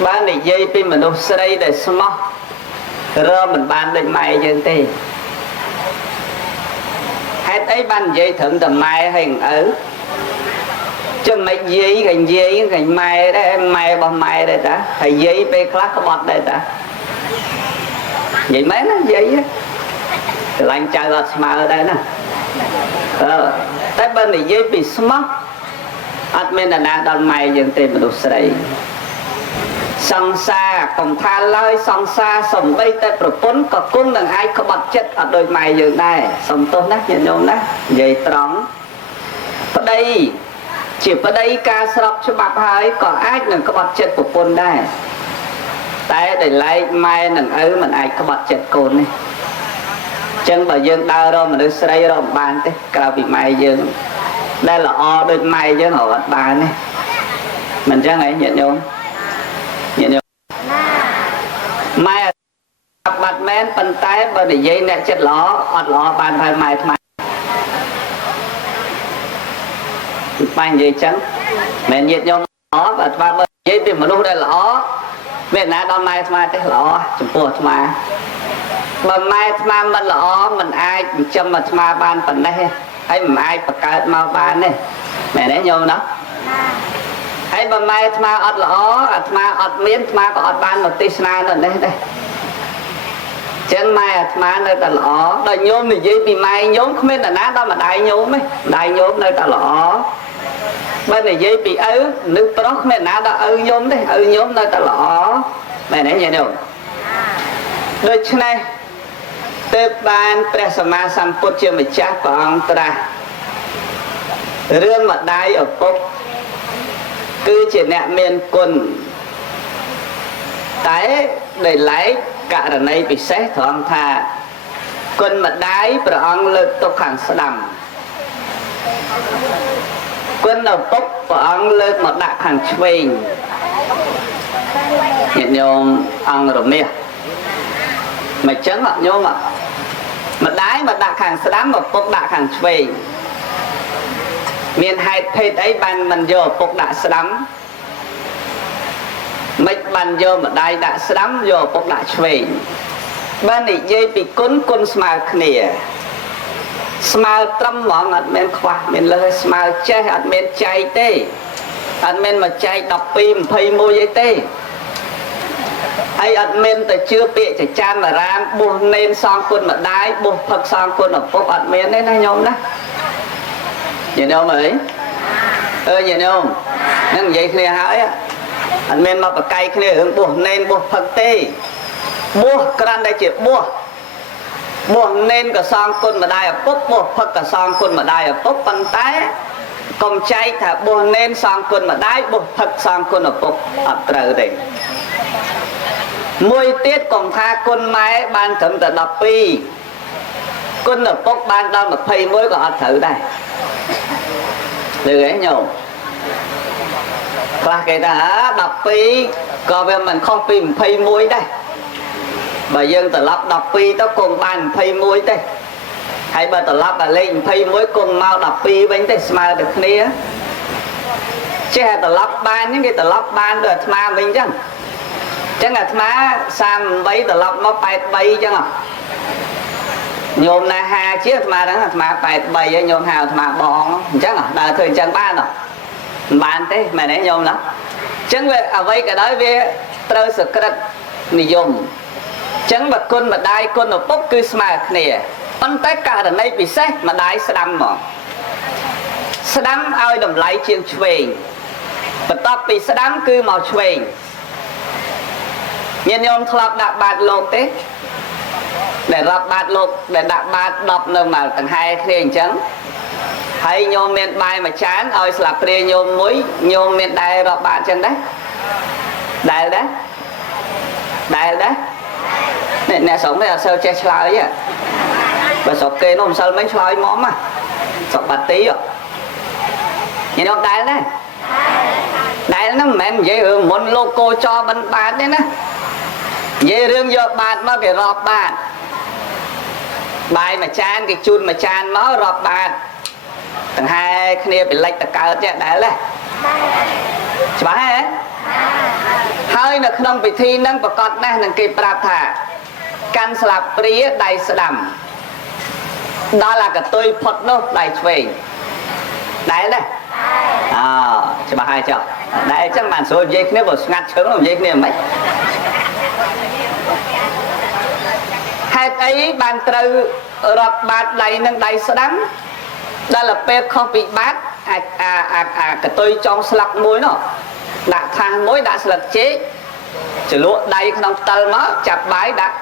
Bán này dây pin mà nó xây để smart rơ mình bán lên mày dân tì hết ấy bán dây thượng tầm mai hình ở chứ mấy dây gành mai đấy mai bao mai đây ta hay dây pe khác có bọt đây ta vậy mấy nó dây á lạnh trời là smart ở đây nè tới bên này dây bị smart admin là na đòn mày dân tì mà nó xây song xa còn tha lời song xa song bay tớiប្រពន្ធក៏គុំនឹងអាចក្បត់ចិត្តអត់ដូចម៉ែយើងដែរសុំទោសណាញាតិញោមណានិយាយត្រង់ប្តីជាប្តីការស្របច្បាប់ហើយក៏អាចនឹងក្បត់ចិត្តប្រពន្ធដែរតែដែលឡែកម៉ែនឹងឪមិនអាចក្បត់ចិត្តកូននេះអញ្ចឹងបើយើងដើររកមនុស្សស្រីរកមិនបានទេក្រៅពីម៉ែយើងដែលល្អដូចម៉ែយើងរកអត់បានទេមិនអញ្ចឹងហីញាតិញោមម៉ែបាត់មែនប៉ុន្តែបើនិយាយអ្នកចិត្តល្អអត់ល្អបានហើយម៉ែថ្មបាញ់និយាយចឹងមិនញាតញោមល្អបើថ្មបើនិយាយពីមនុស្សដែលល្អមានណាដល់ម៉ែថ្មទេល្អចំពោះថ្មបើម៉ែថ្មមិនល្អមិនអាចចិញ្ចឹមអាថ្មបានប៉ុណ្ណេះហើយមិនអាចបង្កើតមកបានទេមែនទេញោមណាហើយបើម៉ែថ្មអត់ល្អអាថ្មអត់មានថ្មក៏អត់បានមកទេសនានៅនេះដែរចឹងម៉ែអាថ្មនៅតែល្អដល់ញោមនិយាយពីម៉ែញោមគ្មាននរណាដល់ម្ដាយញោមទេម្ដាយញោមនៅតែល្អបើនិយាយពីឪនឹងប្រុសគ្មានណាដល់ឪញោមទេឪញោមនៅតែល្អមែនទេញាតិញោមដូច្នេះទើបបានព្រះសម្មាសម្ពុទ្ធជាម្ចាស់ព្រះអង្គត្រាស់រឿងម្ដាយឪពុកគឺជាអ្នកមានគុណតែដែលឡែកករណីពិសេសត្រង់ថាគុណម្ដាយព្រះអង្គលើកទុកខាងស្ដាំគុណឪពុកព្រះអង្គលើកមកដាក់ខាងឆ្វេងញាតិញោមអង្គរមាសមិនចឹងញោមម្ដាយមកដាក់ខាងស្ដាំឪពុកដាក់ខាងឆ្វេងមានហេតុភេទអីបានមិនយកឪពុកដាក់ស្ដាំមិនបានយកម្ដាយដាក់ស្ដាំយកឪពុកដាក់ឆ្វេងបើនិយាយពីគុណគុណស្មើគ្នាស្មើត្រឹមហ្មងអត់មានខ្វះមានលើស្មើចេះអត់មានចែកទេអត់មានមកចែក12 21អីទេហើយអត់មានទៅជឿពាក្យចចាមអារាមបួសនេនសងគុណម្ដាយបួសផឹកសងគុណឪពុកអត់មានទេណាញោមណាញាតិញោមអើយញាតិញោមនឹងនិយាយគ្នាហើយអត់មានមកប្រកែកគ្នារឿងបួសនេនបួសផឹកទេបួសក្រាន់តែជាបួសនេនក៏សងគុណម្ដាយឪពុកបួសផឹកក៏សងគុណម្ដាយឪពុកប៉ុន្តែកុំចែកថាបួសនេនសងគុណម្ដាយបួសផឹកសងគុណឪពុកអត់ត្រូវទេមួយទៀតកុំថាគុណម៉ែបានត្រឹមតែ12គុណឪពុកបានដល់21ក៏អត់ត្រូវដែរឮទេញោមខ្លះគេថា12ក៏វាមិនខុសពី21ដែរបើយើងត្រឡប់12ទៅគុំបាន21ទេហើយបើត្រឡប់ដល់លេខ21គុំមក12វិញទេស្មើតែគ្នាចេះត្រឡប់បានហ្នឹងគេត្រឡប់បានដូចអាត្មាវិញអញ្ចឹងអាត្មា38ត្រឡប់មក83អញ្ចឹងញោមណាហាជាអាត្មាហ្នឹងអាត្មា83ហើយញោមហៅអាត្មាបងអញ្ចឹងដើរធ្វើអញ្ចឹងបានមិនបានទេមែនទេញោមណាអញ្ចឹងវាអ្វីក៏ដោយវាត្រូវសក្តិនិយមអញ្ចឹងបើគុណម្ដាយគុណឪពុកគឺស្មើគ្នាប៉ុន្តែករណីពិសេសម្ដាយស្ដាំមកស្ដាំឲ្យតម្លៃជាងឆ្វេងបន្ទាប់ពីស្ដាំគឺមកឆ្វេងញាតិញោមធ្លាប់ដាក់បាតលោកទេដែលរាប់បាតលោកដែលដាក់បាត10នៅមកដង្ហែគ្នាអញ្ចឹងហើយញោមមានបាយមួយចានឲ្យស្លាបព្រាញោមមួយញោមមានដែររាប់បាតអញ្ចឹងដែរអ្នកស្រុកនេះអត់សូវចេះឆ្លើយទេបើស្រុកគេនោះមិនសូវមិនឆ្លើយមកណាស្រុកបាទីញាតិញោមដែរហ្នឹងមិនមែននិយាយរឿងមុនលោកគោចបិណ្ឌបាតទេណានិយាយរឿងយកបាតមកគេរាប់បាតបាយមួយចានគេជូនមួយចានមករាប់បាតដង្ហែគ្នាពីលិចតកើតទេដែរទេច្បាស់ទេហ ហើយនៅក្នុងពិធីនឹងប្រកាសណាស់នឹងគេប្រាប់ថាកាន់ស្លាបព្រាដៃស្ដាំដល់អាកតុយផុតនោះដៃឆ្វេងដែរទេច្បាស់ហើយចុះដែរអញ្ចឹងបានស្រួលនិយាយគ្នាបើស្ងាត់ឈឹងនិយាយគ្នាមិនហេតុអីបានត្រូវរាប់បាតដៃនឹងដៃស្ដាំដល់ពេលខុសពីបាតអាកតុយចុងស្លាក់មួយនោះដាក់ខាងមួយដាក់ស្លឹកចេកចលក់ដៃក្នុងផ្តិលមកចាប់បាយដាក់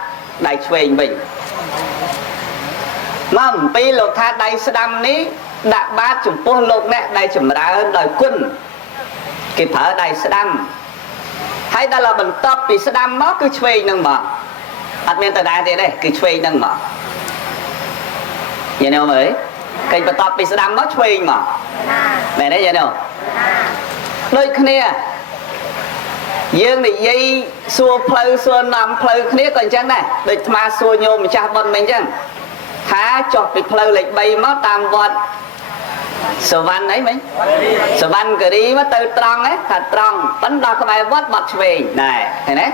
ដៃឆ្វេងវិញមកអំពីលោកថាដៃស្ដាំនេះដាក់បាតចំពោះលោកអ្នកដែលចម្រើនដោយគុណគេប្រើដៃស្ដាំហើយដល់បន្ទាប់ពីស្ដាំមកគឺឆ្វេងនឹងមកអត់មានតដែរទៀតទេគឺឆ្វេងនឹងមកយល់ទេមើលគេបន្ទាប់ពីស្ដាំមកឆ្វេងមកមែនទេយល់ទេដូចគ្នាយើងនិយាយសួរផ្លូវសួរនាំផ្លូវគ្នាក៏អញ្ចឹងដែរដូចអាត្មាសួរញោមម្ចាស់បុណ្យមិនអញ្ចឹងថាចុះពីផ្លូវលេខ3មកតាមវត្តសវណ្ណអីមិញសវណ្ណគិរីមកទៅត្រង់ថាត្រង់ប៉ុន្តែដល់ក្បែរវត្តបាត់ឆ្វេងដែរឃើញទេ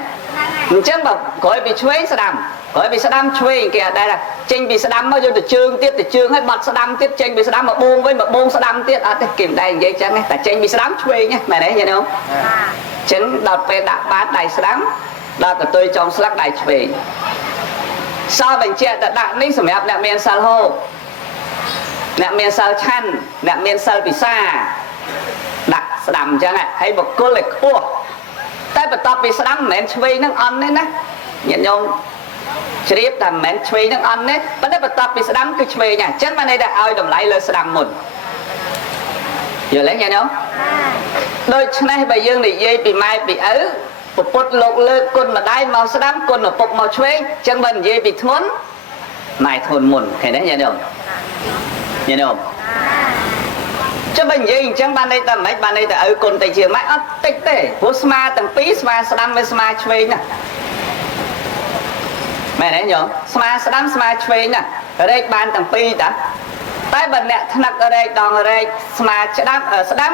អញ្ចឹងបើក្រោយពីឆ្វេងស្ដាំក្រោយពីស្ដាំឆ្វេងគេអត់ដែរចេញពីស្ដាំមកយកទៅជើងទៀតទៅជើងហើយបាត់ស្ដាំទៀតចេញពីស្ដាំមកបូងវិញមកបូងស្ដាំទៀតអត់ទេគេមិនដែរនិយាយអញ្ចឹងតែចេញពីស្ដាំឆ្វេងមែនទេយល់ទេអញ្ចឹងដល់ពេលដាក់បាតដៃស្ដាំដល់កតុយចុងស្លាក់ដៃឆ្វេងសល់បញ្ជាក់តែដាក់នេះសម្រាប់អ្នកមានសិលហូបអ្នកមានសិលឆាន់អ្នកមានសិលពិសាដាក់ស្ដាំអញ្ចឹងហើយបុគ្គលឲ្យខ្ពស់តែបន្ទាប់ពីស្ដាំមិនមែនឆ្វេងនឹងអន់ទេណាញាតិញោមជ្រាបតែមិនមែនឆ្វេងនឹងអន់ទេប៉ុន្តែបន្ទាប់ពីស្ដាំគឺឆ្វេងអញ្ចឹងបានន័យថាឲ្យតម្លៃលើស្ដាំមុនយល់ទេញាតិញោមដូច្នេះបើយើងនិយាយពីម៉ែពីឪពុទ្ធលោកលើកគុណម្ដាយមកស្ដាំគុណឪពុកមកឆ្វេងអញ្ចឹងបើនិយាយពីធ្ងន់ម៉ែធ្ងន់មុនឃើញទេញាតិញោមញាតិញោមចុះបើនិយាយអញ្ចឹងបានន័យថាម៉េចបានន័យថាឪគុណតែជាម៉ែអត់តិចទេព្រោះស្មាទាំងពីរស្មាស្ដាំvớiស្មាឆ្វេងណាមែនទេញោមស្មាស្ដាំស្មាឆ្វេងណារែកបានទាំងពីរតាតែបើអ្នកថ្នាក់រែកដងរែកស្មាស្ដាំ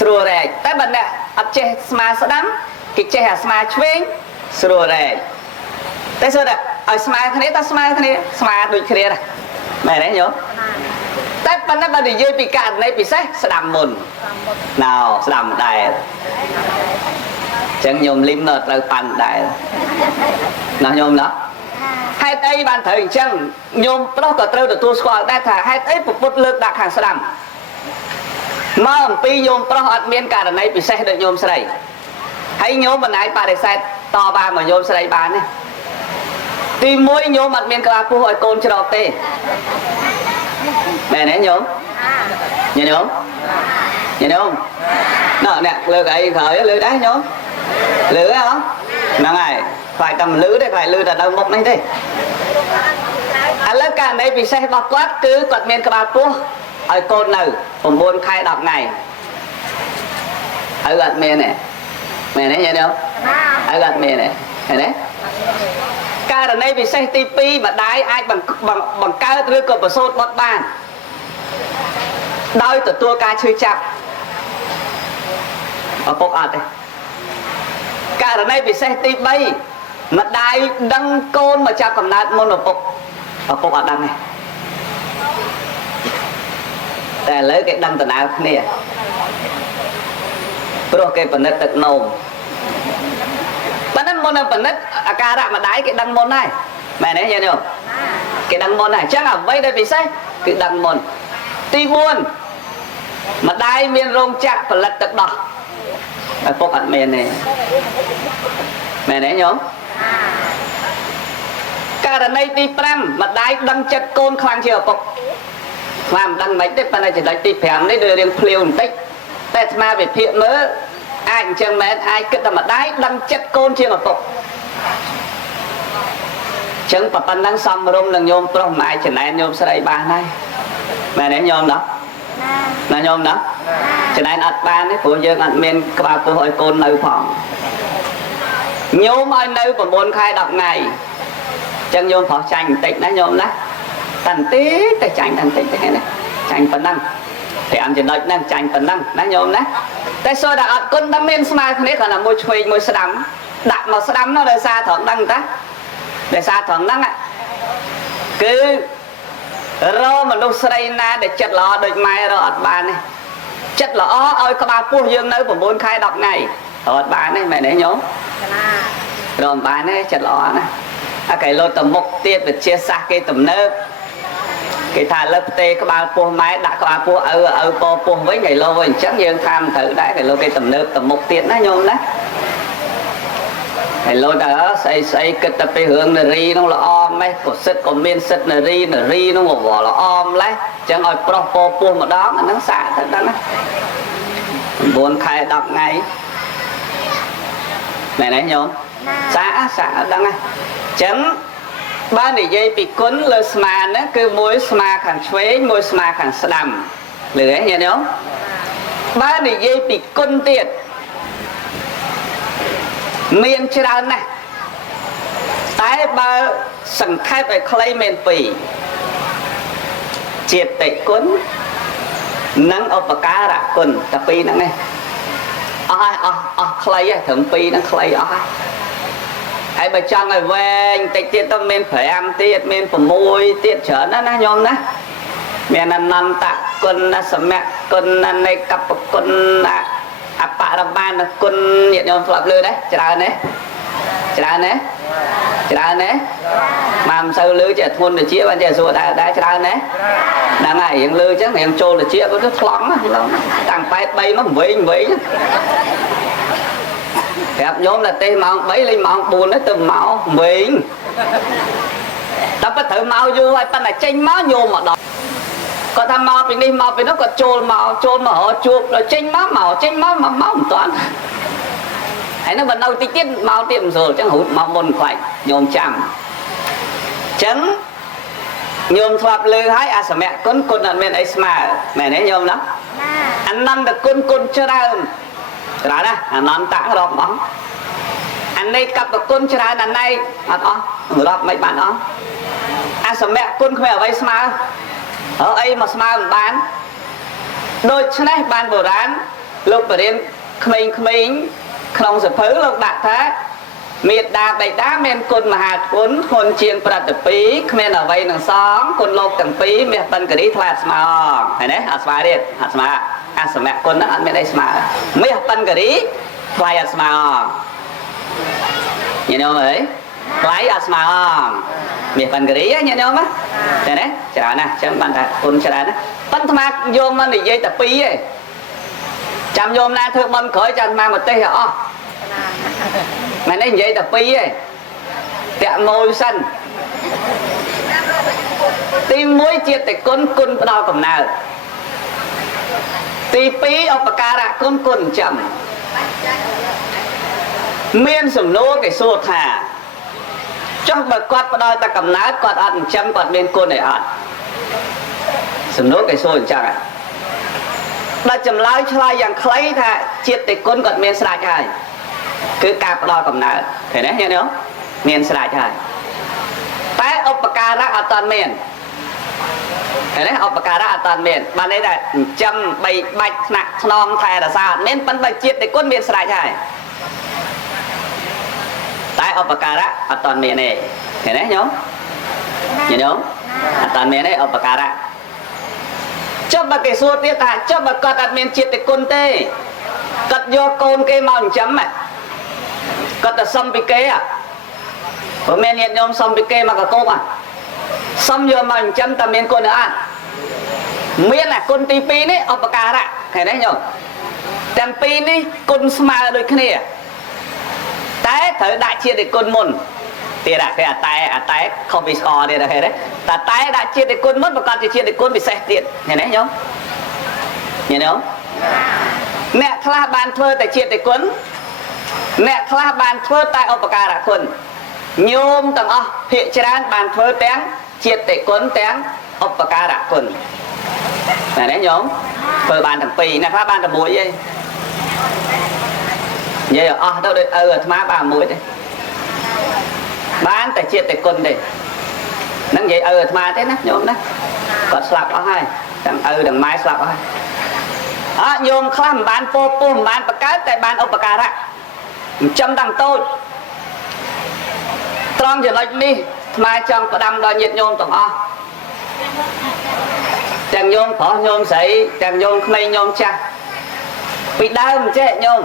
ស្រួលរែកតែបើអ្នកអត់ចេះស្មាស្ដាំគេចេះអាស្មាឆ្វេងស្រួលរែកតែសូត្រឲ្យស្មើគ្នាតើស្មើគ្នាស្មើដូចគ្នាណាមែនទេញោមតែប៉ុន្តែបើនិយាយពីករណីពិសេសស្ដាំមុនណៅស្ដាំដែរចឹងញោមលីមនៅត្រូវប៉ាន់ដែរណាញោមណាហេតុអីបានត្រូវអញ្ចឹងញោមប្រុសក៏ត្រូវទទួលស្គាល់ដែរថាហេតុអីពុទ្ធលើកដាក់ខាងស្ដាំមកអំពីញោមប្រុសអត់មានករណីពិសេសដូចញោមស្រីហើយញោមមិនអាចបដិសេធតបមកញោមស្រីបានទេទី1ញោមអត់មានក្បាលពោះឲ្យកូនច្រកទេមែនទេញោមញោមញោមណ៎អ្នកលើកអីក្រោយលើដែរញោមលើហ៎ហ្នឹងហើយខ្លាចតែមិនលឺទេខ្លាចលឺតែនៅមុខនេះទេឥឡូវករណីពិសេសរបស់គាត់គឺគាត់មានក្បាលពោះឲ្យកូននៅ9ខែ10ថ្ងៃហើយអត់មានទេមែនទេញោមហើយអត់មានទេឃើញទេករណីពិសេសទី2ម្ដាយអាចបង្កើតឬក៏ប្រសូតបុត្របានដោយទទួលការឈឺចាប់ឪពុកអត់ទេករណីពិសេសទី3ម្ដាយដឹងកូនមកចាប់កំណើតមុនឪពុកអត់ដឹងទេតែឥឡូវគេដឹងដំណើរគ្នាព្រោះគេពិនិត្យទឹកនោមប៉ុន្តែមុននឹងពិនិត្យអាការៈម្ដាយគេដឹងមុនហើយមែនទេញាតិញោមគេដឹងមុនហើយអញ្ចឹងអ្វីដែលពិសេសគឺដឹងមុនទី4ម្ដាយមានរោងចក្រផលិតទឹកដោះឪពុកអត់មានទេមែនទេញោមករណីទី5ម្ដាយដឹងចិត្តកូនខ្លាំងជាឪពុកស្មានមិនដឹងមិនទេប៉ុន្តែចំណុចទី5នេះដូចរៀងភ្លាវបន្តិចតែអាត្មាវិភាគមើលអាចអញ្ចឹងមែនអាចគិតតែម្ដាយដឹងចិត្តកូនជាឪពុកអញ្ចឹងប៉ុណ្ណឹងសំរុំនឹងញោមប្រុសមិនអាចចំណែនញោមស្រីបានហើយមែនទេញោមណាណាញោមណាចំណែនអត់បានទេព្រោះយើងអត់មានក្បាលពោះឲ្យកូននៅផងញោមឲ្យនៅ9ខែ10ថ្ងៃអញ្ចឹងញោមប្រុសចាញ់បន្តិចណាញោមណាតែបន្តិចតែចាញ់តែបន្តិចទេណាចាញ់ប៉ុណ្ណឹង5ចំណុចហ្នឹងចាញ់ប៉ុណ្ណឹងណាញោមណា តែសូតែអត់គុណតែមានស្មើគ្នាគ្រាន់តែមួយឆ្វេងមួយស្ដាំដាក់មកស្ដាំនោះដោយសារត្រង់ហ្នឹងតាដោយសារត្រង់ហ្នឹងគឺរកមនុស្សស្រីណាដែលចិត្តល្អដូចម៉ែរកអត់បានទេចិត្តល្អឲ្យក្បាលពោះយើងនៅ9ខែ10ថ្ងៃរកអត់បានទេមែនទេញោមរកមិនបានទេចិត្តល្អណាអាគេលោតទៅមុខទៀតវិទ្យាសាស្ត្រគេទំនើបគេថាលើផ្ទេក្បាលពោះម៉ែដាក់ក្បាលពោះឪពពោះវិញគេលោវិញអញ្ចឹងយើងថាមិនត្រូវដែរគេលោគេទំនើបទៅមុខទៀតណាញោមណាហើយលោតើស្អីគិតតែពីរឿងនារីនោះល្អម៉េះក៏សិទ្ធក៏មានសិទ្ធនារីនោះក៏ល្អម្លេះអញ្ចឹងឲ្យប្រុសពោះម្ដងអាហ្នឹងសាកទៅដឹងណា9ខែ10ថ្ងៃមែនទេញោមសាកដឹងណាអញ្ចឹងបើនិយាយពីគុណលើស្មាហ្នឹងគឺមួយស្មាខាងឆ្វេងមួយស្មាខាងស្ដាំលឺទេញាតិញោមបើនិយាយពីគុណទៀតមានច្រើនណាស់តែបើសង្ខេបឲ្យខ្លីមានពីរជាតិគុណនិងឧបការៈគុណតែពីរហ្នឹងឯងអស់ខ្លីត្រឹមពីរហ្នឹងខ្លីអស់ហើយបើចង់ឲ្យវែងតិចទៀតទៅមាន5ទៀតមាន6ទៀតច្រើនណាស់ណាញោមណាមានអនន្តគុណសមគុណនៃកបគុណអបរបានគុណញាតិញោមធ្លាប់លើដែរច្រើនទេមកមិនសូវលើចេះធ្ងន់ទៅជាបានចេះសួរដែរច្រើនទេហ្នឹងហើយរៀងលើអញ្ចឹងរៀងចូលទៅជាក៏ទៅថ្លង់តាំង83មកវិញប្រាប់ញោមតែទេម៉ោង3លេងម៉ោង4ទៅមកវិញតែបើត្រូវមកយូរហើយប៉ុន្តែចេញមកញោមមកដល់គាត់ថាមកពីនេះមកពីនោះគាត់ចូលមករកជួបដល់ចេញមកមិនតាន់ហើយនៅបណ្ដៅតិចទៀតមកទៀតមិនស្រួលអញ្ចឹងរត់មកមុនខ្លាចញោមចាំអញ្ចឹងញោមធ្លាប់លើហើយអសមគុណអត់មានអីស្មើមែនទេញោមណាអនន្តគុណច្រើនណាអនន្តរាប់អស់អនេកបគុណច្រើនអណៃអត់អស់រាប់មិនបានអស់អសមគុណគ្មានអ្វីស្មើអីមកស្មើមិនបានដូច្នេះបានបុរាណលោកបរិញ្ញាក្មេងក្នុងសភៅលោកដាក់ថាមេត្តាបិតាមានគុណមហាគុណជាងប្រតិពីគ្មានអ្វីនឹងសងគុណលោកទាំងពីរមាសបិណ្ឌគិរីថ្លាស្មើហើយណាអត់ស្មើទៀតអត់ស្មើអសមគុណហ្នឹងអត់មានអីស្មើមាសបិណ្ឌគិរីថ្លៃអត់ស្មើញញោមអើយថ្លៃអត់ស្មើមាសបិណ្ឌគិរីញញោមតែណាច្រើនណាស់អញ្ចឹងបានថាគុណច្រើនណាស់ប៉ុន្តែអាយកមកនិយាយតែពីរឯងចាំញោមណាធ្វើបន់ក្រោយចាំមកប្រទេសអស់មែនទេនិយាយតែពីរឯងតាក់មួយសិនទី1ជាតិគុណផ្ដល់កំណើតទី2ឧបការៈគុណចាំមានសំណួរគេសួរថាចុះបើគាត់ផ្ដល់តែកំណើតគាត់អត់ចិញ្ចឹមគាត់មានគុណអីអត់សំណួរគេសួរអញ្ចឹងដល់ចម្លើយឆ្លើយយ៉ាងខ្លីថាជាតិគុណគាត់មានស្រេចហើយគឺការផ្ដល់កំណើតឃើញទេញាតិញោមមានស្រេចហើយតែឧបការៈអត់ទាន់មានឃើញទេឧបការៈអត់ទាន់មានបានន័យថាចិញ្ចឹមបីបាច់ថ្នាក់ថ្នមថែរក្សាអត់មានប៉ុន្តែជាតិគុណមានស្រេចហើយតែឧបការៈអត់ទាន់មានទេឃើញទេញោមអត់ទាន់មានទេឧបការៈចុះបើគេសួរទៀតថាចុះបើគាត់អត់មានជាតិគុណទេគាត់យកកូនគេមកចិញ្ចឹមគាត់ទៅសុំពីគេព្រោះមានញាតិញោមសុំពីគេមកកកុកសុំយកមកចិញ្ចឹមតែមានគុណអត់មានអាគុណទី2នេះឧបការៈឃើញទេញោមទាំងពីរនេះគុណស្មើដូចគ្នាតែត្រូវដាក់ជាតិគុណមុនទៀតគេអតែខុសពីស្អទៀតឃើញទេតែដាក់ជាតិគុណមុនប្រកាសជាជាតិគុណពិសេសទៀតឃើញទេញោមអ្នកខ្លះបានធ្វើតែជាតិគុណអ្នកខ្លះបានធ្វើតែឧបការៈគុណញោមទាំងអស់ភាគច្រើនបានធ្វើទាំងជាតិគុណទាំងឧបការៈគុណតែនេះញោមធ្វើបានទាំងពីរអ្នកខ្លះបានតែមួយទេនិយាយអស់ទៅដូចឪអាត្មាបានមួយទេបានតែជាតិគុណទេហ្នឹងនិយាយអាត្មាទេណាញោមណាគាត់ស្លាប់អស់ហើយទាំងឪទាំងម៉ែស្លាប់អស់ហើយ โยมคลำบานโปปูบานประกาศแต่บานอุปการะจำดังโตตรองอย่างไรนี่มาจังประดำดอยnhiệtโยมtổng oจังโยมขอโยมใส่จังโยมไม่โยมcha bị đau chứ nhôm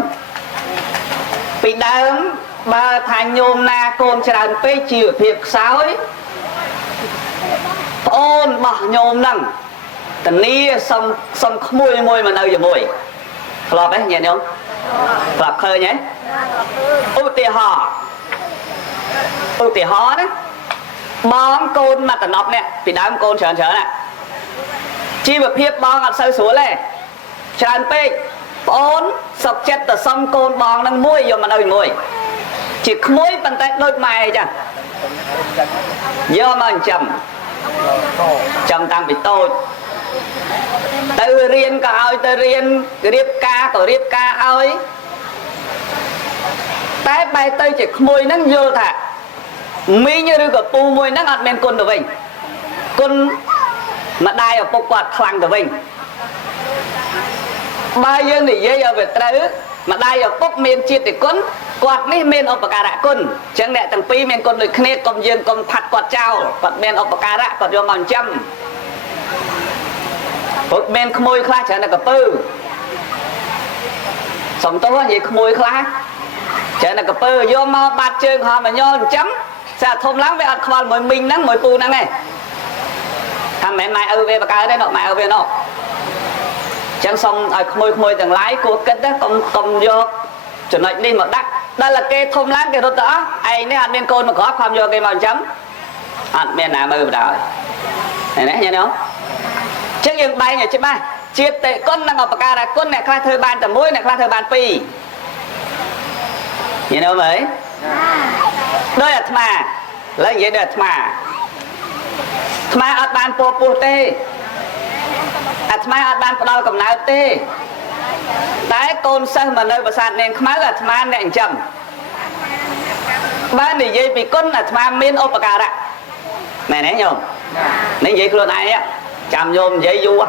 bị đau ba thành nhôm na côn tràn pe chiều thiệp sáo ôn bỏ nhôm nằng tần ni xong xong môi môi mà nơi giờ môi lọp đấy nhẹ nhôm lọp khơi nhé ưu tì hò đấy bón côn mà tần nọc nè bị đau côn chờ nè chi mà thiệp bón ngặt sâu xuống này tràn pe ôn sọc chết từ xong côn bòn năng môi vô mà nơi môi chỉ môi bàn tay đôi mày chẳng do mà chầm tăng bị tôi từ riêng cả ơi từ riêng riêng ca của riêng ca ơi tay bay tay chỉ môi năng vô thả mỹ như được pu môi năng ăn men côn được mình côn mà đai ở bốc quạt khăn được mình ba dương thì dây ở Việt Nam mà đây ở bốc miền chiết thì cún quạt ní miền ở bậc cả cún chẳng lẽ thằng pi miền cún được khné cầm dương cầm phạt quạt trao quạt miền ở bậc cả quạt vô mòn trăm bậc miền khmôi khla chẳng là cặp pư sống tốt gì khmôi khla chẳng là cặp pư vô mà bạt trường họ mà nhon chấm sẽ thôm lắng với ăn khoan mồi mình nắng mồi pu nắng này thằng mẹ mày ở về bậc cả đây nọ mày ở về nọ chẳng xong khmôi thằng lái của kết đó công vô cho nói đi mà đắt đây là cái thôm láng cái đó tỏ ai nếu ăn bên côn mà có không vô cái màu chấm ăn bên nào mơ đời này nè nghe không chứ nhưng bay nhà chứ ba chia tệ con đang ngọc ca là con này khai thơ ban tầm mũi này khai thơ ban pi nghe đâu vậy đây là thma lấy vậy là thma ở ban po tê mai ở ban đào cầm náo tê tái côn sân mà nơi bà sạt nên khmá là thma nẹn chậm ba này dây bị con là thma miên ô bà cà rạ này nè nhôm nên vậy luôn ai á chạm nhôm dây vua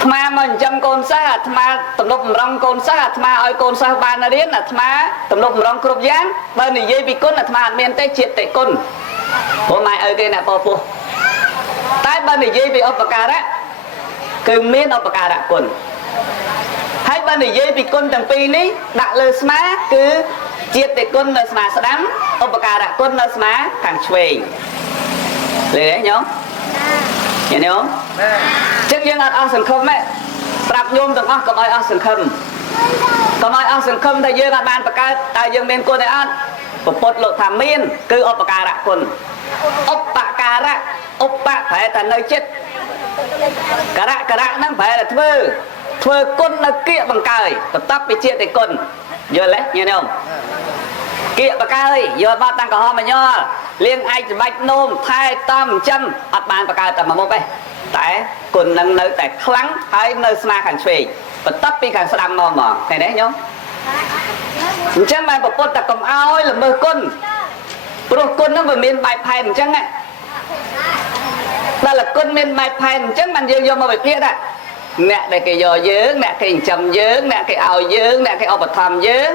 thma mình chăm côn sa thma tầm lúc rong côn sa thma ơi côn sa ban là đến là thma tầm lúc rong cột dáng ba này dây bị con là thma miên tê triệt tê côn bố mai ơi cái này bò bù tại ban này dây bị ốp bạc đó cứ miên ốp bạc đã quần hay ban này dây bị con thằng pi ní đặt lơ smá cứ chiết để con lơ smá đám ốp bạc đã con lơ smá càng xuề lấy đấy nhớ nhớ nhớ trước giờ ăn sừng khâm ấy tập nhôm từng ăn cầm ai ăn sừng khâm thầy dương ăn ban bạc tại dương bên cô này ăn bột lộ thảm miên cứ ốp bạc đã quần ốp bạc ra ốp bạc phải là nơi chết cả rạ nó phải là thưa con nó kia bằng cài tập bị chia thì con giờ lấy nghe không kia bằng cài giờ ba tăng cả họ mà nhớ liên ai chỉ bạch nôm thay tam trăm ắt bàn bằng cài tập mà một đây tại con năng nơi tại kháng hay nơi sma càng xuề và tập bị càng sầm mò mò này đấy nhớ chẳng mà một con tập cầm ao là mơ con nó vừa miên bài phèn chẳng ạ đó là con miên bài phèn chẳng mình dương vô mà phải biết ạ mẹ đây cái giò dướng mẹ cái chầm dướng mẹ cái ao dướng mẹ cái ao bật thầm dướng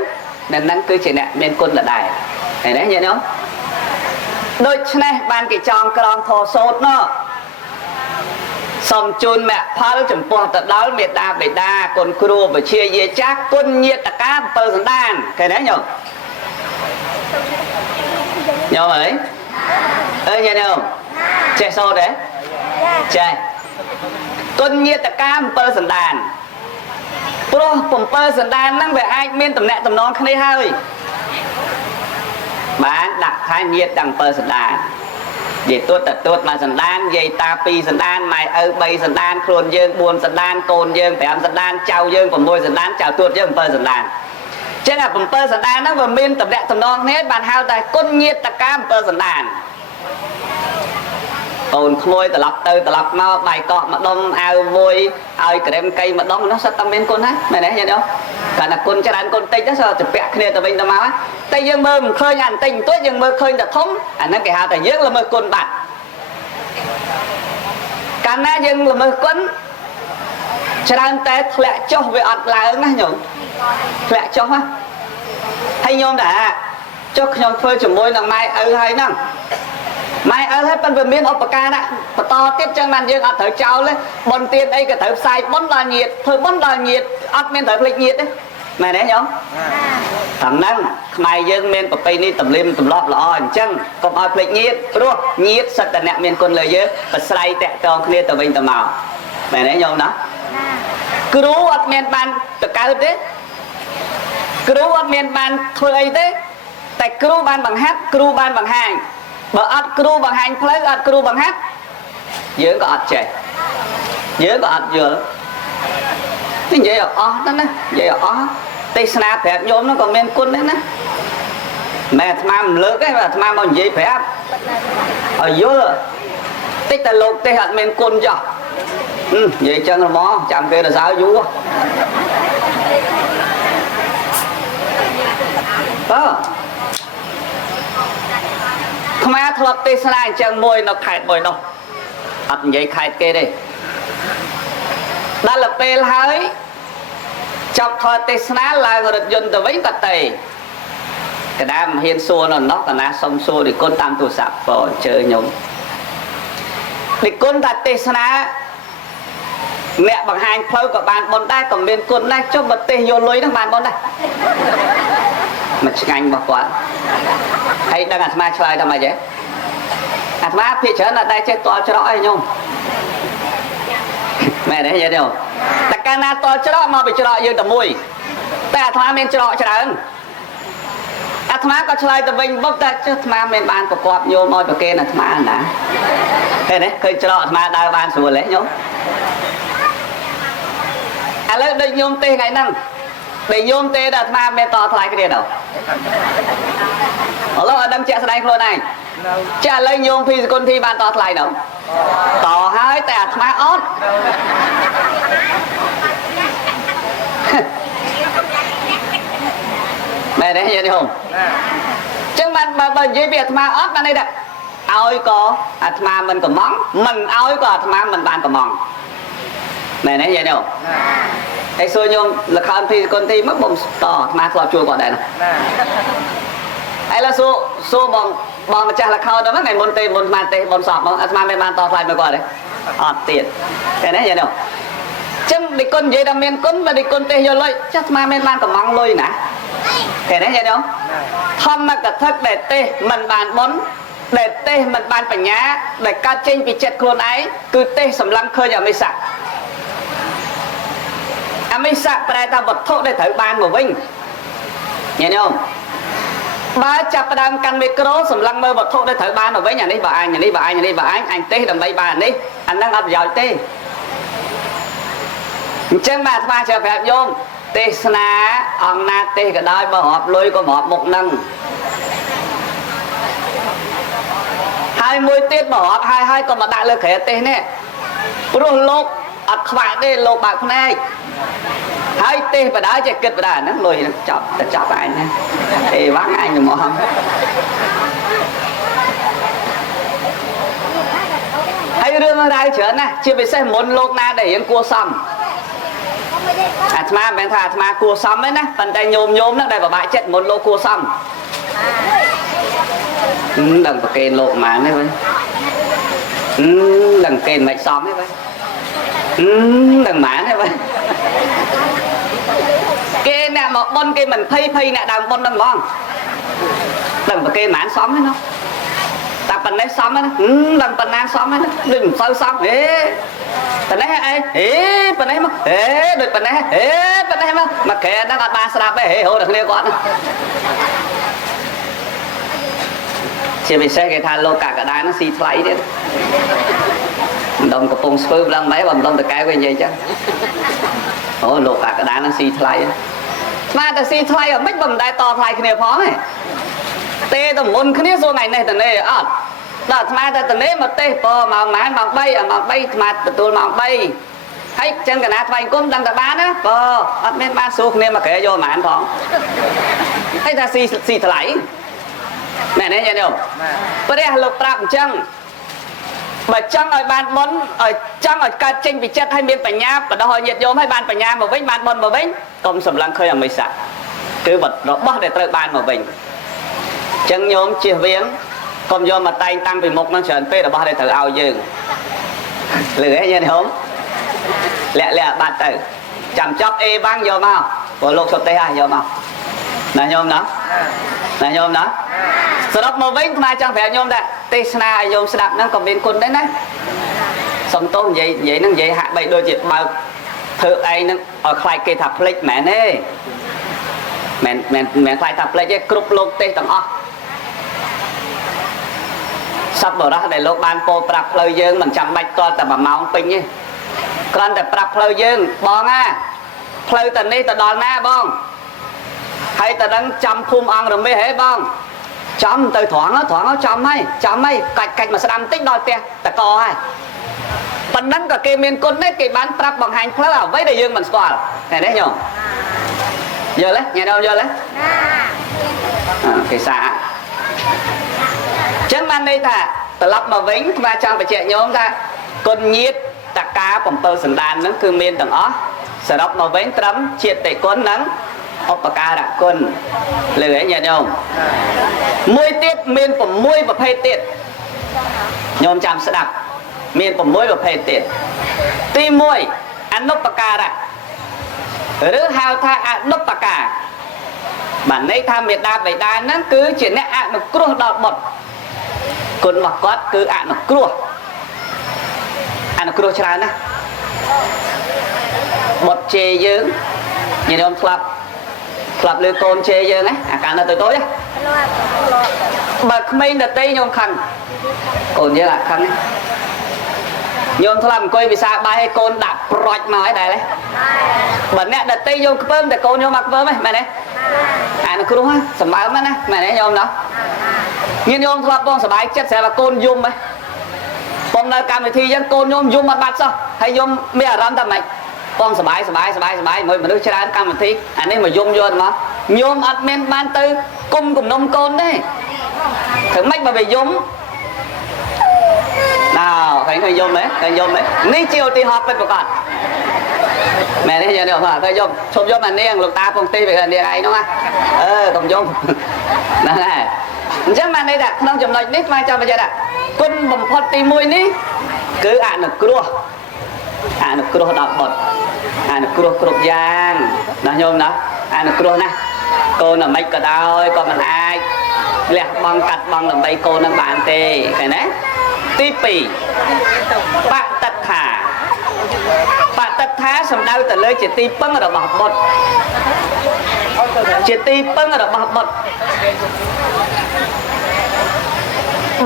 nên năng cứ chỉ nè miên con là đài này đấy nhớ không đôi này ban cái tròn con thò sốt nó xong chôn mẹ phá chấm po tật đó mẹ đa con cừu và chia dê chắc con nhiệt tất cả bờ sân đàn cái đấy nhở nhớ ấy ơi nghe không chạy sâu đấy chạy con nhiệt tất cả bờ sân đàn proผมเปิดสันดานนั่งแบบไอ้เมียนตำแหน่งตำนอนข้างในhơi bán đặt hai nhiệt đằng ปิดสันดานvậy tuột màสันดานvậy ta piสันดานmày ở bayสันดานโคลนdương buồnสันดานโกนdươngแปมสันดานเจ้าdươngผมมวยสันดานเจ้าtuột dươngเปิดสันดานchứ làผมเปิดสันดานนั่งแบบเมียนตำแหน่งตำนอนนี้bàn hao tại con nhiệt tất cảเปิดสันดานcòn khôi tập mau bài cọ mà đông ao vui ao cái đem cây mà đông nó sẽ tâm bên con á mày đấy không cả là con cho đàn con tây đó sao chụp vẽ kia từ bên tao máu á tây dương mơ khơi nhàn tình tối dương mơ khơi đặt thống anh nó cái hào tại dương là mơ con bạn cả na dương là mơ quấn ច្រើនតែធ្លាក់ចុះវាអត់ឡើងណាញោមធ្លាក់ចុះណាហើយញោមដែរចុះខ្ញុំធ្វើជាមួយនឹងម៉ែឪហើយហ្នឹងម៉ែឪហើយប៉ុន្តែវាមានឧបការៈបន្តទៀតចឹងបានយើងអត់ត្រូវចោលទេបុណ្យទានអីក៏ត្រូវផ្សាយបុណ្យដល់ញាតិធ្វើបុណ្យដល់ញាតិអត់មានត្រូវភ្លេចញាតិទេមែនទេញោមតាមហ្នឹងខ្មែរយើងមានប្រពៃណីទំនៀមទម្លាប់ល្អអញ្ចឹងកុំឲ្យភ្លេចញាតិព្រោះញាតិសិតតែអ្នកមានគុណលើយើងប្រស្រ័យតាក់ទងគ្នាទៅវិញទៅមកមែនទេញោមណាគ្រូអត់មានបានទៅកើតទេគ្រូអត់មានបានធ្វើអីទេតែគ្រូបានបង្ហាត់គ្រូបានបង្ហាញបើអត់គ្រូបង្ហាញផ្លូវអត់គ្រូបង្ហាត់យើងក៏អត់ចេះយើងក៏អត់យល់និយាយអស់ហ្នឹងណានិយាយអស់ទេសនាប្រាប់ញោមហ្នឹងក៏មានគុណដែរណាម៉ែអាត្មាមិនលើកទេអាត្មាមកនិយាយប្រាប់ឲ្យយល់តិចតែលោកទេសអត់មានគុណចោះនិយាយចឹងហ្មងចាំគេរសើរយូរខ្មែរធ្លាប់ទេសនាអញ្ចឹងមួយនៅខេត្តមួយនោះអត់និយាយខេត្តគេទេដល់ពេលហើយចប់ថតទេសនាឡើងរថយន្តទៅវិញក៏ទេកណ្ដាលមិនហ៊ានសួរនៅនោះកណ្ដាលសុំសួរនិគុណតាមទូរស័ព្ទបើអញ្ជើញខ្ញុំនិគុណថាទេសនាអ្នកបង្ហាញផ្លូវក៏បានបុណ្យដែរក៏មានគុណដែរចុះបើទេសយកលុយហ្នឹងបានបុណ្យដែរមិនឆ្ងាញ់របស់គាត់ហើយដឹងអាត្មាឆ្លើយថាម៉េចទេអាត្មាភាគច្រើនអត់ដែរចេះតល់ច្រកអីញោមមែនទេយល់ទេតែកាលណាតល់ច្រកមកពីច្រកយើងតែមួយតែអាត្មាមានច្រកច្រើនអាត្មាក៏ឆ្លើយទៅវិញបុកតែចុះអាត្មាមានបានប្រកបញោមឲ្យប្រកេនអាត្មាណាឃើញទេឃើញច្រកអាត្មាដើរបានស្រួលទេញោមឥឡូវដូចញោមទេថ្ងៃហ្នឹងដែលញោមទេដល់អាត្មាមានតថ្លៃគ្នាទៅឥឡូវឲ្យដឹងជាក់ស្ដែងខ្លួនឯងចាឥឡូវញោមពីសគុណធីបានតថ្លៃទៅតហើយតែអាត្មាអត់មែនទេយល់ទេហ៎ចឹងបានបើនិយាយពីអាត្មាអត់បានន័យថាឲ្យក៏អាត្មាមិនកំងមិនឲ្យក៏អាត្មាមិនបានកំងមែនទេយល់ទេហើយសួរញោមលខោនពីគុណទីមកបងតអាត្មាធ្លាប់ជួបគាត់ដែរណាហើយឡើយសួរបងម្ចាស់លខោនទៅថ្ងៃមុនទេមុនស្មានទេមុនសពមកអាត្មាមិនបានតថ្លៃមកគាត់ទេអត់ទៀតឃើញទេយល់ទេចឹងនិគុណនិយាយថាមានគុណបើនិគុណទេយកលុយចាស់អាត្មាមិនបានកំងលុយណាឃើញទេយល់ទេធម្មកថាដែលទេមិនបានបុណ្យដែលទេមិនបានបញ្ញាដែលកើតចេញពីចិត្តខ្លួនឯងគឺទេសម្លឹងឃើញអមិសៈអមិសៈប្រែថាវត្ថុដែលត្រូវបានមកវិញញញោមបើចាប់ផ្ដើមកាន់មីក្រូសម្លឹងមើលវត្ថុដែលត្រូវបានមកវិញអានេះបើអញអានេះបើអញអានេះបើអញទេដើម្បីបានអានេះអាហ្នឹងអត់ប្រយោជន៍ទេអញ្ចឹងបាទអាត្មាជឿប្រាប់ញោមទេសនាអង្គណាទេសក៏ដោយបើរាប់លុយក៏រាប់មុខហ្នឹងហើយមួយទៀតបើរាប់ហើយក៏មកដាក់លើក្រែទេសនេះព្រោះលោកអត់ខ្វាក់ទេលោកបើកភ្នែកហើយទេសបដាចេះគិតបដាហ្នឹងលុយហ្នឹងចប់តែចប់អញណាអេវ៉ាំងអញហ្មងហើយរឿងរ៉ាវច្រើនណាស់ជាពិសេសមុនលោកណាដែលរៀងគួសមអាត្មាមិនមែនថាអាត្មាគួសមទេណាប៉ុន្តែញោមហ្នឹងដែលពិបាកចិត្តមុនលោកគួសមដឹងប្រកេនលោកម៉ានទេវិញដឹងកេនមិនសមទេវិញដឹងម៉ានទេវិញគេអ្នកមកបុនគេមិនភ័យអ្នកដើមបុនហ្នឹងហ្មងដឹងប្រកេនម៉ានសមទេណាតែប៉ុណ្ណេះសមទេណាដឹងប៉ុណ្ណាសមទេណាដូចមិនសូវសមហេប៉ុណ្ណេះអីហេប៉ុណ្ណេះមកហេដូចប៉ុណ្ណេះហេប៉ុណ្ណេះមកក្រែហ្នឹងអត់បានស្ដាប់ទេហេហូរតែគ្នាគាត់ជាពិសេសគេថាលោកកកដាហ្នឹងស៊ីថ្លៃទៀតម្ដុំកំពុងស្ពើឡើងម៉ែបើម្ដុំតកែវវិញនិយាយចឹងអូលោកកកដាហ្នឹងស៊ីថ្លៃស្មាតែស៊ីថ្លៃមិនបើមិនដែរតថ្លៃគ្នាផងទេតែមុនគ្នាសួរថ្ងៃនេះតនេអត់ដល់ស្មាតែតនេមកទេបើម៉ោងម៉ានម៉ោង3ម៉ោង3ស្មាទទួលម៉ោង3ហើយចឹងកណាថ្វាយគុំដឹងតែបានណាបើអត់មានបានសួរគ្នាមកក្រែយកម៉ានផងហើយថាស៊ីថ្លៃមែនទេញ៉ែញោមព្រះលោកប្រាប់អញ្ចឹងព បើចង់ឲ្យបានបុណ្យឲ្យចង់ឲ្យកើតចេញពីចិត្តឲ្យមានបញ្ញាបដោះឲ្យញាតិញោមឲ្យបានបញ្ញាមកវិញបានបុណ្យមកវិញកុំសម្លឹងឃើញអមិសៈគឺរបស់ដែលត្រូវបានមកវិញចឹងញោមជៀសវាងកុំយកមកតែងតាំងពីមុខនឹងច្រើនពេករបស់ដែលត្រូវឲ្យយើងលឺហ៎ញាតិញោមលាក់បាត់ទៅចាំចប់អេបាំងយកមកព្រោះលោកសុទ្ធទេហើយយកមកណាញោមណាណាញោមណាសរុបមកវិញអាចង់ប្រាប់ញោមថាទេសនាឲ្យញោមស្ដាប់ហ្នឹងក៏មានគុណដែរណាសុំទោសនិយាយហ្នឹងនិយាយហាក់បីដូចជាបើកធ្វើឯងហ្នឹងឲ្យខ្លាចគេថាភ្លេចមែនទេមែនខ្លាចថាភ្លេចទេគ្រប់លោកទេសទាំងអស់សពបរោះដែលលោកបានពោលប្រាប់ផ្លូវយើងមិនចាំបាច់តតែ1ម៉ោងពេញទេគ្រាន់តែប្រាប់ផ្លូវយើងបងណាផ្លូវទៅនេះទៅដល់ណាបងហើយតើដឹងចាំភូមិអង្គរមេហ៎បងចាំទៅត្រង់ចាំហើយកាច់មកស្ដាំបន្តិចដល់ផ្ទះតកហើយប៉ុណ្ណឹងក៏គេមានគុណដែរគេបានប្រាប់បង្ហាញផ្លូវអ្វីដែលយើងមិនស្គាល់ឃើញទេញោមយល់ទេញ៉ែដល់យល់ទេគេសាចឹងបានន័យថាត្រឡប់មកវិញខ្ញុំចង់បញ្ជាក់ញោមថាគុណញាតតកា7សន្តានហ្នឹងគឺមានទាំងអស់សរុបមកវិញត្រឹមជាតិគុណនិងឧបការៈគុណលើឯងញាតិញោមមួយទៀតមាន6ប្រភេទទៀតញោមចាំស្ដាប់មាន6ប្រភេទទៀតទី1អនុបការៈឬហៅថាអនុបការបានន័យថាមេដាបេដាហ្នឹងគឺជាអ្នកអនុគ្រោះដល់បុត្រគុណរបស់គាត់គឺអនុគ្រោះច្រើនណាស់បុត្រជេរយើងញាតិញោមធ្លាប់លើកូនជេរយើងណាអាកាលនៅតូចៗបើក្មេងដតីញោមខឹងកូនយើងអត់ខឹងទេញោមធ្លាប់អង្គុយវិសាបាយឲ្យកូនដាក់ប្រួចមកឲ្យដែរទេបើអ្នកដតីញោមខ្ពើមតែកូនញោមអត់ខ្ពើមទេមែនទេអានោះគ្រោះសម្បើមណាមែនទេញោមណោះញោមធ្លាប់បងសប្បាយចិត្តស្រាប់តែកូនយំហ៎បងនៅកម្មវិធីអញ្ចឹងកូនញោមយំអត់បាត់សោះហើយញោមមានអារម្មណ៍ថាម៉េចបងសប្បាយមួយមនុស្សច្រើនកម្មវិធីអានេះមកយំយកមកញោមអត់មានបានទៅគុំគំនុំកូនទេធ្វើម៉េចបើវាយំណៅឃើញយំទេនេះជាឧទាហរណ៍ពិតប្រាកដមែនទេយើងថាទៅយំឈប់យំអានាងលោកតាពងទីវានាងឯងហ្នឹងណាកុំយំហ្នឹងហើយអញ្ចឹងបានន័យថាក្នុងចំណុចនេះស្មាចាំបញ្ជាក់ថាគុណបំផុតទី1នេះគឺអនុគ្រោះដល់បុត្រអនុគ្រោះគ្រប់យ៉ាងណាញោមណាអនុគ្រោះណាកូនអាម៉េចក៏ដោយក៏មិនអាចលះបង់កាត់បង់ដើម្បីកូននឹងបានទេឃើញទេទី2បតដ្ឋាសំដៅទៅលើជាទីពឹងរបស់បុត្រជាទីពឹងរបស់បុត្រ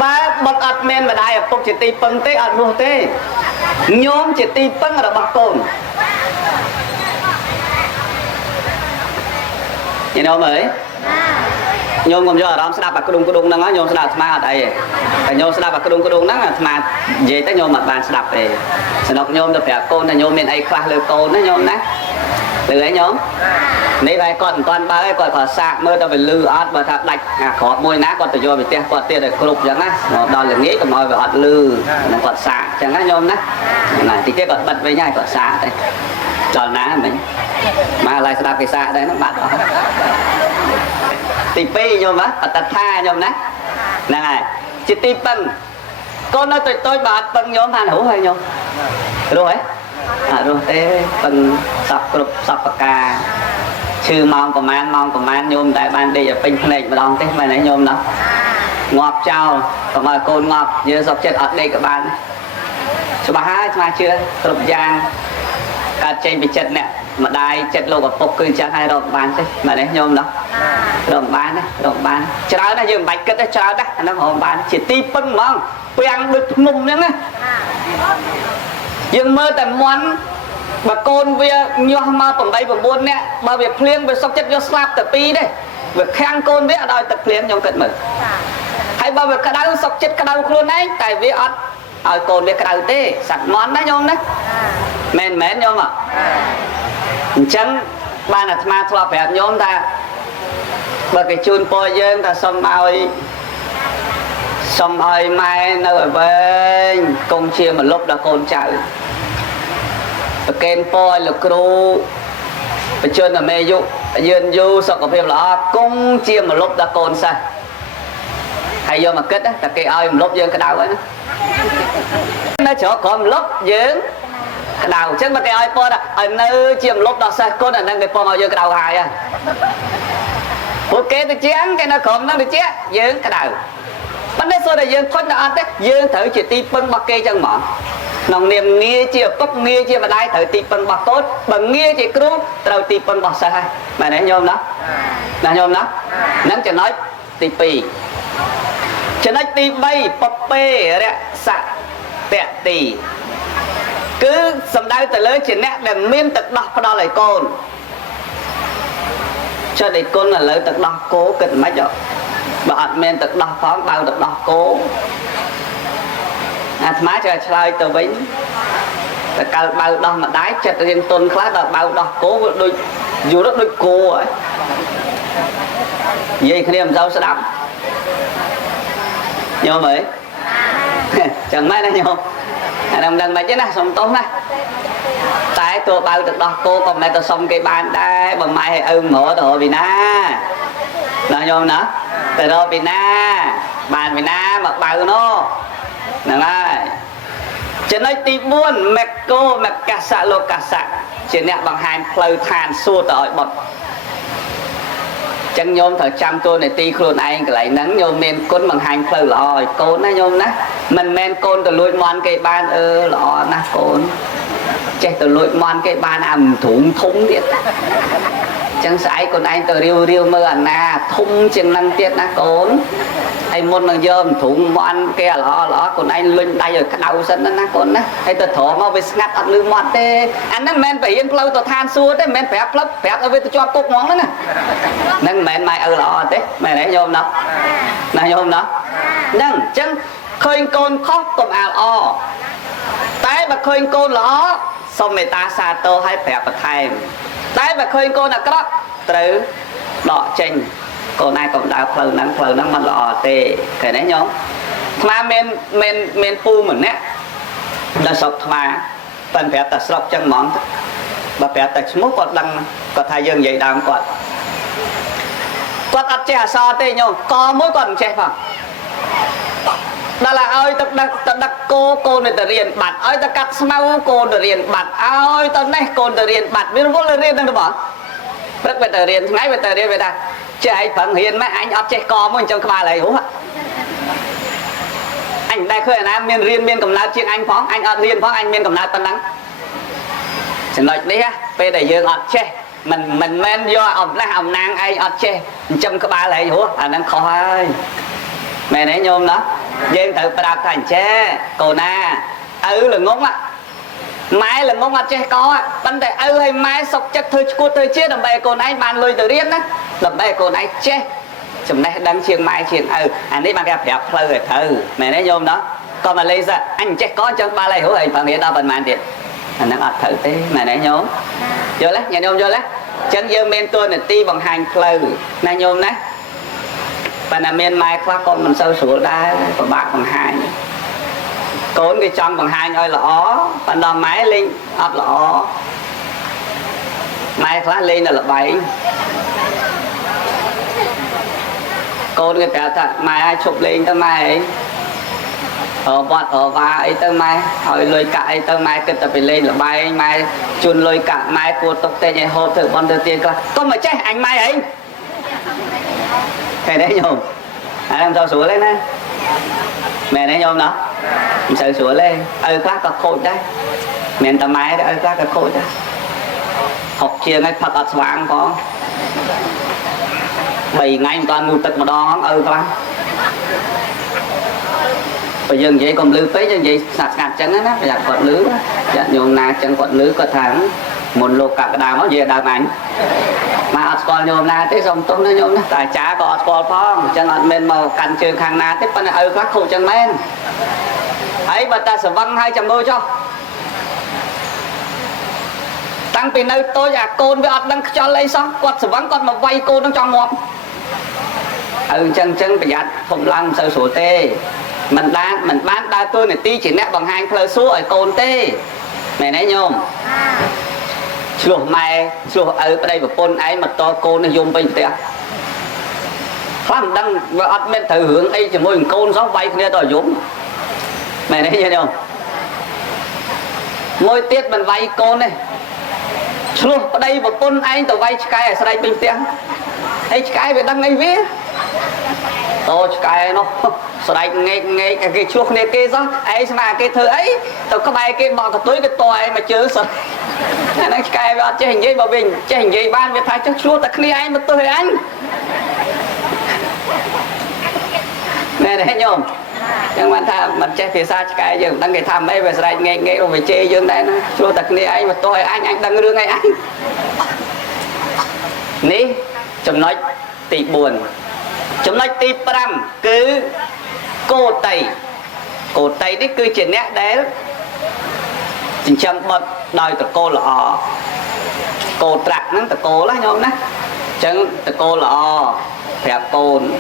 បើបុត្រអត់មានម្ដាយឪពុកជាទីពឹងទេអត់នោះទេញោមជាទីពឹងរបស់កូនញោមអើយញោមកុំយកអារម្មណ៍ស្ដាប់អាក្ដុងហ្នឹងញោមស្ដាប់អាត្មាអត់អីទេតែញោមស្ដាប់អាក្ដុងហ្នឹងអាត្មានិយាយទៅញោមអត់បានស្ដាប់ទេសំណុកញោមទៅប្រាប់កូនថាញោមមានអីខ្លះលើកូនណាញោមណាលឺហើយញោមនេះតែគាត់មិនទាន់បើឯងគាត់ក៏សាកមើលទៅវាលឺអត់បើថាដាច់អាក្របមួយណាគាត់ទៅយកពីផ្ទះគាត់ទៀតឲ្យគ្រប់អញ្ចឹងណាដល់ល្ងាចកុំឲ្យវាអត់លឺហ្នឹងគាត់សាកអញ្ចឹងណាញោមណាតិចទៀតគាត់បិទវិញហើយគាត់សាកទៅដល់ណាមិញមកឡើយស្ដាប់គេសាកដែរហ្នឹងបាត់អស់ទី2ញោមណាបតដ្ឋាញោមណាហ្នឹងហើយជាទីពឹងកូននៅតូចបើអត់ពឹងញោមថារស់ហើយញោមរស់ហ៎អត់រស់ទេពឹងសពគ្រប់សពប្រការឈឺម៉ោងប្រហែលញោមតែបានដេកឲ្យពេញភ្នែកម្ដងទេមែនទេញោមណាងាប់ចោលកុំឲ្យកូនងាប់យើងសុខចិត្តអត់ដេកក៏បានច្បាស់ហើយស្មាជឿគ្រប់យ៉ាងកើតចេញពីចិត្តអ្នកម្ដាយចិត្តលោកឪពុកគឺចឹងហើយរកបានទេមែនទេញោមណារកបានច្រើនណាស់យើងមិនបាច់គិតទេច្រើនណាស់អាហ្នឹងរកបានជាទីពឹងហ្មងពាំងដូចភ្នំអញ្ចឹងណាយើងមើលតែមន់បើកូនវាញាស់មក8 9នាក់បើវាភ្លៀងវាសុកចិត្តយកស្លាប់តែ2ទេវាខាំងកូនវាអត់ឲ្យទឹកភ្លៀងខ្ញុំគិតមើលហើយបើវាក្តៅសុកចិត្តក្តៅខ្លួនឯងតែវាអត់ឲ្យកូនវាក្តៅទេសត្វមន់ណាញោមណាមែនញោមអញ្ចឹងបានអាត្មាធ្លាប់ប្រាប់ញោមថាបើគេជូនពរយើងថាសុំឲ្យ xong ơi mai nơi ở bên công chia một lúc đã con chạy kênh poi là kru trên là mê dụ dương du sau có phim là công chia một lúc đã con sao hay vô mà kết á là cái ơi một lúc dương cái đầu ấy nó chỗ có một lúc dương cái đầu chứ mà cái ơi poi là ở nơi chia một lúc đó sao con là đang cái poi màu dương cái đầu hài à ok tôi chén cái nó còn nó được chén dương cái đầu bắt đấy rồi là dương thoát ra ăn đấy dương thử chỉ ti phân bạc kê chân mỏ nòng niềm nghe chia bốc nghe chia mà đai thử ti phân bạc tốt bằng nghe chỉ cứ đầu ti phân bạc sai hay mà nãy nhôm đó là nhôm đó nắng cho nói ti pi cho nói ti bay bọc pê đấy sạ tẹt tì cứ sầm đai từ lớn chỉ nét để miên tật đọc đó lại côn cho để côn là lớn tật đọc cố cần mấy chỗ bạn men tật đọc phóng bao tật đọc cố má cho chơi từ bính tại cao bao đo mà đái chặt riêng tôn khá là bao đo cố đôi dù rất đôi cô ấy gì khi em rau sẽ đắm nhôm vậy chẳng mấy nó nhôm đồng đằng mà chứ nè xong tốt này tại tôi bao tật đo cô còn lại tôi xong cái bàn đây bằng mai hay mở đồ vì na là nhôm nữa từ đó vì na bàn vì na mà bao nó nè này cho nên tìm buôn mẹ cô mẹ cà sạ lô cà sạ chỉ nè bằng hai phơi than xua tới bật chân nhôm thời trăm tôi này ti khuôn anh cái lại nắng nhôm men côn bằng hai phơi lòi côn á nhôm ná mình men côn từ lùi mòn cây ban lọ na côn chạy từ lùi mòn cây ban ẩm thủng thúng tiết chẳng sải con anh từ riêu riêu mơ ảnh na thung chừng năng tiết na côn hay môn bằng dơm thủng mòn kia lọ con anh lên đây rồi cái đầu sân đó na côn á hay từ thổ mà về ngắt ăn lư mọt tê anh năng men phải yên lâu tôi than xua thế men phép lấp phép ở bên tôi cho cục món đó nè năng men mày lọ thế mày đấy nhôm đó là nhôm đó năng chân khơi côn khóc cùng o tái mà khơi côn lọ xong mày ta xa tô hay phép và thay tái mà khơi côn là cái đó từ đọ trình cô này cũng đã phơi nắng mà lọ tê cái đấy nhóm mà men pu mình nè là sọc mà phần phép ta sọc chân món và phép ta smooth còn đăng có thay dương vậy đang còn ắt che so tê nhau có mỗi còn che phải đó là ơi ta đặt cô này ta riêng bạch ơi ta cắt mau cô ta riêng bạch ơi ta này cô ta riêng bạch biết vô là riêng đang được bỏ rất về ta riêng ngay về ta riêng về ta chạy phần hiền mấy anh ấp chạy co mới trong cái bài này hú anh đây khơi nam miền riêng miền cầm lao chiên anh phóng anh ấp riêng phóng anh miền cầm lao tân đắng chỉ nói đấy á về để dương ấp chạy mình men do ông nàng ai ấp chạy trong cái bài này hú đang khó ơi mẹ nãy nhôm đó dân tự đạp thành chế cô na là ngốn á máy là ngốn chế có vấn đề hay máy sọc chất thôi cô tôi chết làm bè cô này bàn lùi từ riêng đó làm bè cô này chế chùm này đang chiên mai chiên anh ấy mang cái đẹp phơi rồi thử mẹ nãy nhôm đó còn mà lấy ra anh chế có cho ba này hữu hình phần hiện đâu bình màn điện anh đang thử thế mẹ nãy nhôm vô lấy nhà nhôm vô lấy chân dương men tôi là ti bằng hành phơi này nhôm đấy và là miền mai khoa con mình sâu sủa ra của bạn bằng hai cốn cái trong bằng hai ơi lõ và đòn máy lên ấp lõ mai khoa lên là 7 cốn cái bẻ thật mai ai chụp lên tới mai ở vọt ở vai tới mai hỏi lôi cãi tới mai cần tập lên là bay mai chun lôi cả mai của tộc tê nhảy hộp thử con đầu tiên coi con mà chết anh mai ấy cái đấy nhôm em cho sủa lên nè mẹ đấy nhôm đó sợ sủa lên khác có khôi đấy mẹ tầm máy đấy khác có khôi đấy học chia ngay phật ở sáng có 7 ngày toàn ngủ tật mà đo khác bây giờ vậy còn lư phế như vậy sạch ngạt chân á phải giặt quạt lưới dạ nhôm na chân quạt lưới có tháng một lô cả cái đào nó về đào ảnh mà còn nhôm na tới dòng tôm nó nhôm tại chả có còn phong chân ở bên màu cành trường hàng na tiếp bên khác khổ chân men ấy bà ta sẽ văng 200 đôi cho tăngពីនៅតូចអាកូនវាអត់ដឹងខ្យល់អីសោះគាត់ស្វឹងគាត់មកវាយកូននឹងចង់ងាប់ចឹងប្រយ័ត្នធំឡើងមិនសូវស្រួលទេ mình bán đa tôi này ti chỉ nét bằng hai phơi số ở côn tê mẹ nấy nhôm chuột mày chuột ở đây một con ấy mà to côn nó dùng bên tè đang và ăn bên thử hưởng ấy chỉ môi côn gió bay kia tỏi dũng mẹ nấy như không môi tiết mình vay côn này chuột ở đây một con ấy tao vay cái ở đây bên tè ấy cái về đăng ngay vía tôi cái nó sau đây nghe cái chuột này kia đó ấy mà cái thứ ấy tao có bài cái bọn cái túi cái tòi mà chưa sợ nó cái vào chơi hình dây bảo bình chơi hình dây ban việt thái chắc chuột ta kia anh mà tôi anh nè này nhôm nhưng mà tha mình chơi thì xa cái giờ đang cái tham ấy về sau đây nghe rồi về chơi dương đây nó chuột ta kia anh mà tôi anh đang đưa ngay anh ní chồng nói tị buồn chấm nói tị pram cứ cô tây đấy cứ chuyện nét đấy chính chăm bật đòi từ cô là cô trạc nó từ cô lá nhôm đó chẳng từ cô là đẹp cồn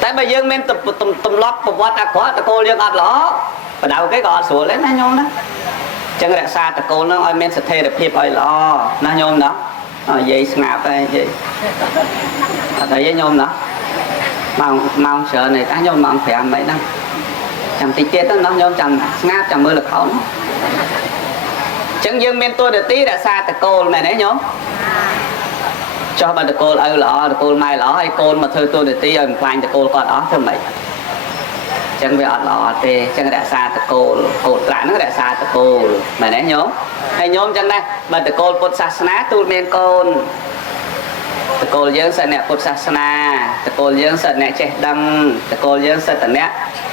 tại bây giờ mình tụm lót một quạt quá từ cô liên ạt ló và đầu cái gò sủa lên nó nhôm đó chẳng lại xa từ cô nó ơi mình sẽ thề được hiệp ơi lo nó nhôm đó vậy ngạp đây vậy thấy với nhôm đó mong sợ này ta nhôm mong phải ăn mấy năm chẳng tí tiết đó nó nhôm chẳng ngáp chẳng mưa lực không chẳng dương bên tôi được tí đã xa từ cô này đấy nhôm cho bà được cô lọ được cô mai lọ hay cô mà thôi tôi được tí ở quanh từ cô còn đó thôi mày chẳng về ở lọ thì chẳng đã xa từ cô lại nó đã xa từ cô mày đấy nhôm hay nhôm chẳng đây bà từ cô Phật sát ná tu men côn từ cô dương sợ nè Phật sát na từ cô dương sợ nè che đâm từ cô dương sợ tận nè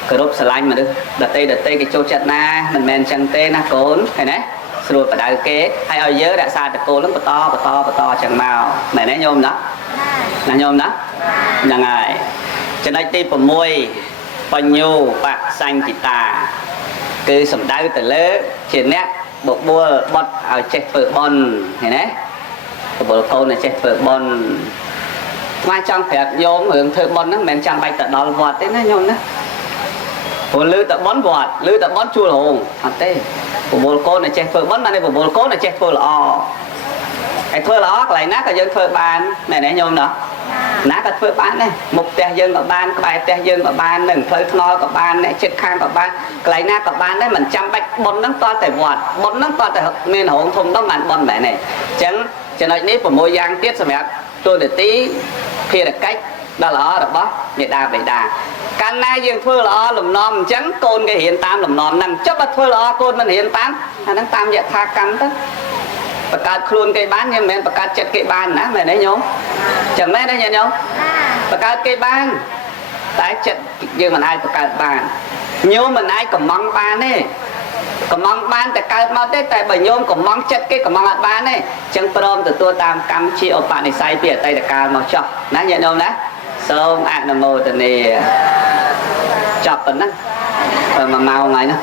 cờ rốt sờ lanh mà được đặt tay cái châu chặt na mình men chẳng tê na côn hay đấy rồi phải đại kế hay ở dưới đã xa từ cô lắm to chẳng màu mày đấy nhôm đó là nhôm đó là ngày cho nên tim của môi bao nhiêu bạc xanh chỉ ta cứ sầm đau từ lớn chuyện nè bộ bùa bọt ở chết phở bon này đấy bộ câu này chết phở bon mai trong phép nhôm hưởng thợ bon nó men chẳng bay tận đó vọt thế nó nhôm đó bộ lư tận bón vọt lư tận bón chua hồn hạt tê bộ câu này chết phở bon mà này bộ câu này chết phở lọ cái phở lọ lại nát cái dân phở bàn này đấy nhôm đó nát cái phở bán này một tè dân ở ban bài tè dân ở ban đừng phơi no ở ban này chết khang ở ban cái nát ở ban đấy mình chăm bạch bón nó to tại vọt bón nó to tại nên hồn thùng đó màn bón mẹ này chẳng cho nói nít của môi giang tiết sao mẹ tôi để tí khi là cách đó là được bó để đà về đà căn nay dương phơi lọ lùm non trắng côn cái hiện tam lùm non nằm chấp bắt phơi lọ côn mình hiện tam nó tam vậy tha cắn đó và cả khuôn cây bán nhưng mà cả chặt cây bàn nè mày đấy nhôm chẳng mấy đấy nhôm và cả cây ban tái chặt nhưng mà ai và cả bàn nhôm mình ai cầm măng ban này cầm măng ban tại cả mau tết tại bởi nhôm cầm măng chặt cái cầm măng ban này chẳng prom từ tua tam cam chi ở bạn này sai bìa tay là cả màu chọc nãy nhận không đấy sớm ăn là màu từ này chọc tận đó mà màu này nữa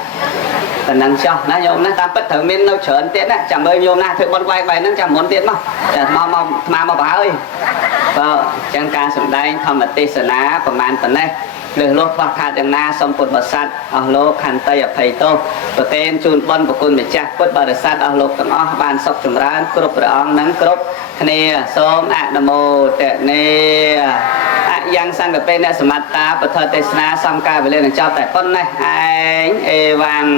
tận năng cho nó nhôm nó ta bất thử miên đâu chớn tiền á chẳng bơi nhôm na thử con quay bài nó chẳng muốn tiền mà bảo ơi chẳng ca sủng đây thầm là tê sơn áประมาณ tận đây lừa lốt hoặc hạt đằng na xong cột bờ sắt ở lô khăn tây ở thầy tô và tên chun bôn củaคุณ ម្ចាស់ ពុទ្ធ បរិស័ទ អស់លោក ទាំង អស់ បាន សុខ ចម្រើន គ្រប់ ព្រះ អង្គ និង គ្រប់ គ្នា សូម អនុមោទនាអយ៉ាងសង្កពេអ្នកសមត្តាពធទេសនាសំការវេលានឹងចប់តែប៉ុណ្ណេះឯងអេវ៉ាន់